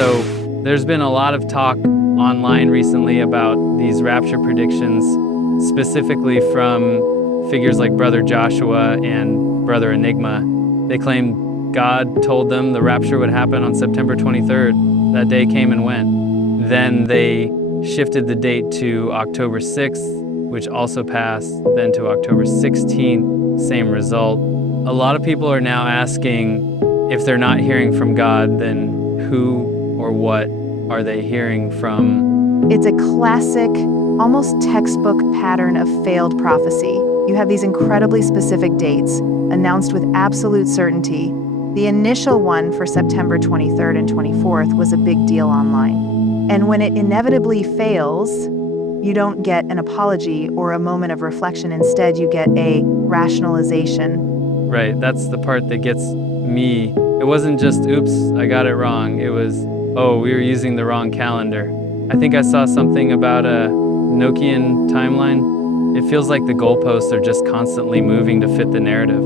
So there's been a lot of talk online recently about these rapture predictions, specifically from figures like Brother Joshua and Brother Enigma. They claim God told them the rapture would happen on September 23rd. That day came and went. Then they shifted the date to October 6th, which also passed, then to October 16th, same result. A lot of people are now asking, if they're not hearing from God, then who or what are they hearing from? It's a classic, almost textbook pattern of failed prophecy. You have these incredibly specific dates announced with absolute certainty. The initial one for September 23rd and 24th was a big deal online. And when it inevitably fails, you don't get an apology or a moment of reflection. Instead, you get a rationalization. Right, that's the part that gets me. It wasn't just, oops, I got it wrong. It was, oh, we were using the wrong calendar. I think I saw something about a Nokian timeline. It feels like the goalposts are just constantly moving to fit the narrative.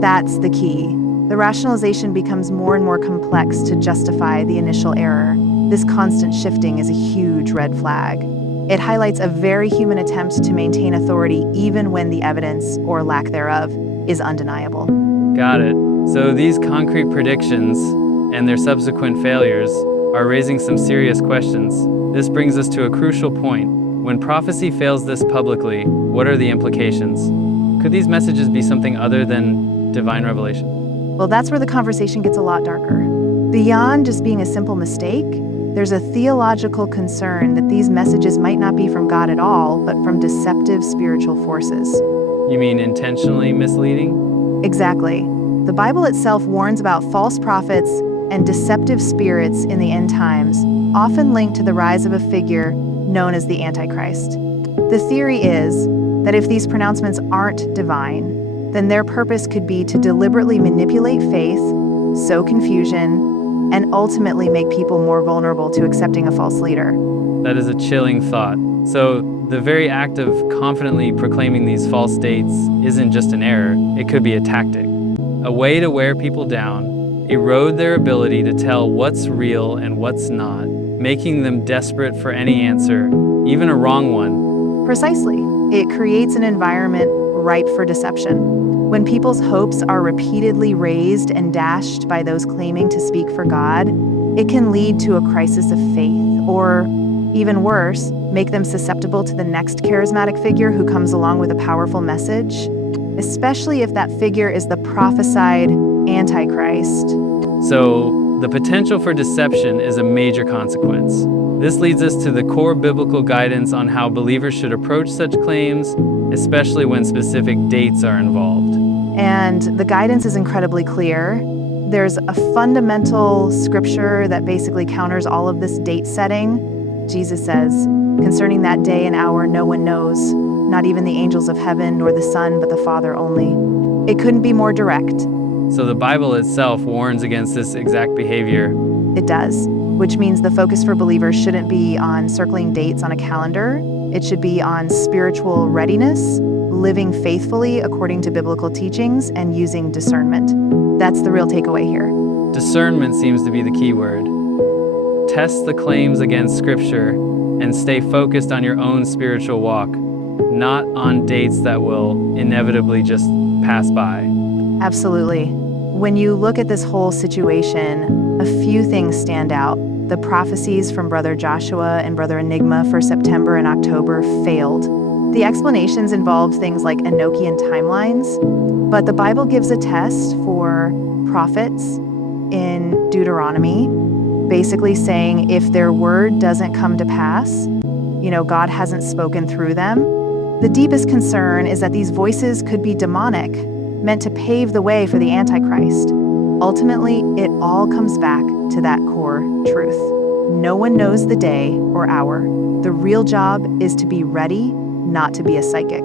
That's the key. The rationalization becomes more and more complex to justify the initial error. This constant shifting is a huge red flag. It highlights a very human attempt to maintain authority even when the evidence, or lack thereof, is undeniable. Got it. So these concrete predictions and their subsequent failures are raising some serious questions. This brings us to a crucial point. When prophecy fails this publicly, what are the implications? Could these messages be something other than divine revelation? Well, that's where the conversation gets a lot darker. Beyond just being a simple mistake, there's a theological concern that these messages might not be from God at all, but from deceptive spiritual forces. You mean intentionally misleading? Exactly. The Bible itself warns about false prophets and deceptive spirits in the end times, often linked to the rise of a figure known as the Antichrist. The theory is that if these pronouncements aren't divine, then their purpose could be to deliberately manipulate faith, sow confusion, and ultimately make people more vulnerable to accepting a false leader. That is a chilling thought. So the very act of confidently proclaiming these false dates isn't just an error, it could be a tactic. A way to wear people down, erode their ability to tell what's real and what's not, making them desperate for any answer, even a wrong one. Precisely. It creates an environment ripe for deception. When people's hopes are repeatedly raised and dashed by those claiming to speak for God, it can lead to a crisis of faith, or even worse, make them susceptible to the next charismatic figure who comes along with a powerful message, especially if that figure is the prophesied Antichrist. So, the potential for deception is a major consequence. This leads us to the core biblical guidance on how believers should approach such claims, especially when specific dates are involved. And the guidance is incredibly clear. There's a fundamental scripture that basically counters all of this date setting. Jesus says, "Concerning that day and hour no one knows, not even the angels of heaven, nor the Son, but the Father only." It couldn't be more direct. So the Bible itself warns against this exact behavior. It does, which means the focus for believers shouldn't be on circling dates on a calendar. It should be on spiritual readiness, living faithfully according to biblical teachings, and using discernment. That's the real takeaway here. Discernment seems to be the key word. Test the claims against Scripture and stay focused on your own spiritual walk, not on dates that will inevitably just pass by. Absolutely. When you look at this whole situation, a few things stand out. The prophecies from Brother Joshua and Brother Enigma for September and October failed. The explanations involved things like Enochian timelines, but the Bible gives a test for prophets in Deuteronomy, basically saying if their word doesn't come to pass, God hasn't spoken through them. The deepest concern is that these voices could be demonic, meant to pave the way for the Antichrist. Ultimately, it all comes back to that core truth. No one knows the day or hour. The real job is to be ready, not to be a psychic.